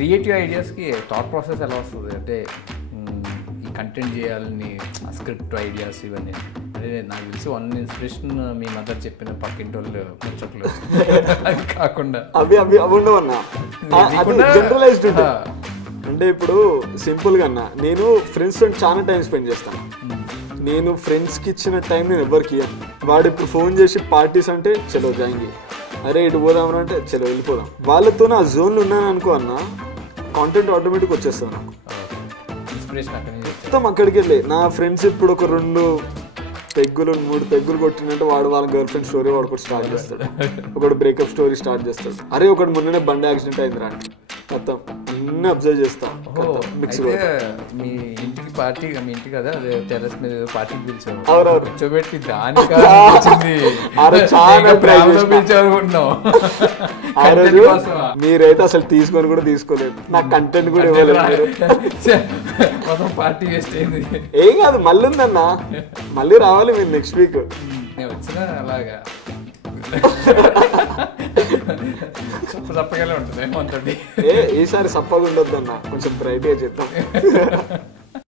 Creative ఐడియాస్కి thought process ఎలా వస్తుంది? అంటే ఈ కంటెంట్ చేయాలని స్క్రిప్ట్ ఐడియాస్ ఇవన్నీ. అదే నాకు తెలిసి వన్ ఇన్స్పిరేషన్ మీ మదర్ చెప్పిన పక్కింటి వాళ్ళు ముచ్చట్లు అది కాకుండా అవి ఉండవన్నా, జనరలైజ్డ్ ఉంటాయి. అంటే ఇప్పుడు సింపుల్గా అన్నా, నేను ఫ్రెండ్స్తో చాలా టైం స్పెండ్ చేస్తాను. నేను ఫ్రెండ్స్కి ఇచ్చిన టైం నేను ఎవరికి ఇవ్వను. వాడు ఇప్పుడు ఫోన్ చేసి పార్టీస్ అంటే చలో జాయింగ్, అరే ఇటు పోదామని అంటే చలో వెళ్ళిపోదాం. వాళ్ళతో నా జోన్లో ఉన్నాను అనుకో అన్న, కాంటెంట్ ఆటోమేటిక్ వచ్చేస్తాను నాకు. మొత్తం అక్కడికి వెళ్ళి నా ఫ్రెండ్స్ ఇప్పుడు ఒక 2 పెగ్గులు 3 పెగ్గులు కొట్టినట్టు వాడు వాళ్ళ గర్ల్ ఫ్రెండ్ స్టోరీ వాడు ఒకటి స్టార్ట్ చేస్తాడు, ఒకటి బ్రేకప్ స్టోరీ స్టార్ట్ చేస్తాడు. అరే ఒకటి మొన్ననే బండి యాక్సిడెంట్ అయింది రా మొత్తం అన్ని అబ్జర్వ్ చేస్తాం. మీ ఇంటికి పార్టీ, మీ ఇంటి కదా అదే టెర్రస్ మీద పార్టీకి పిలిచావు, అవునవును కూర్చోబెట్టి దానికి పిలిచానుకుంటున్నావు. ఆ రోజు మీరైతే అసలు తీసుకొని కూడా తీసుకోలేదు, నాకు కంటెంట్ కూడా ఇవ్వలేదు. మొత్తం పార్టీ వేస్ట్ అయింది. ఏం కాదు, మళ్ళీ ఉందన్నా, మళ్ళీ రావాలి మీరు నెక్స్ట్ వీక్. నేను వచ్చినా అలాగా సప్పగానే ఉంటుంది. ఈసారి సప్పగా ఉండొద్దన్నా, కొంచెం బ్రైట్గా చేద్దాం.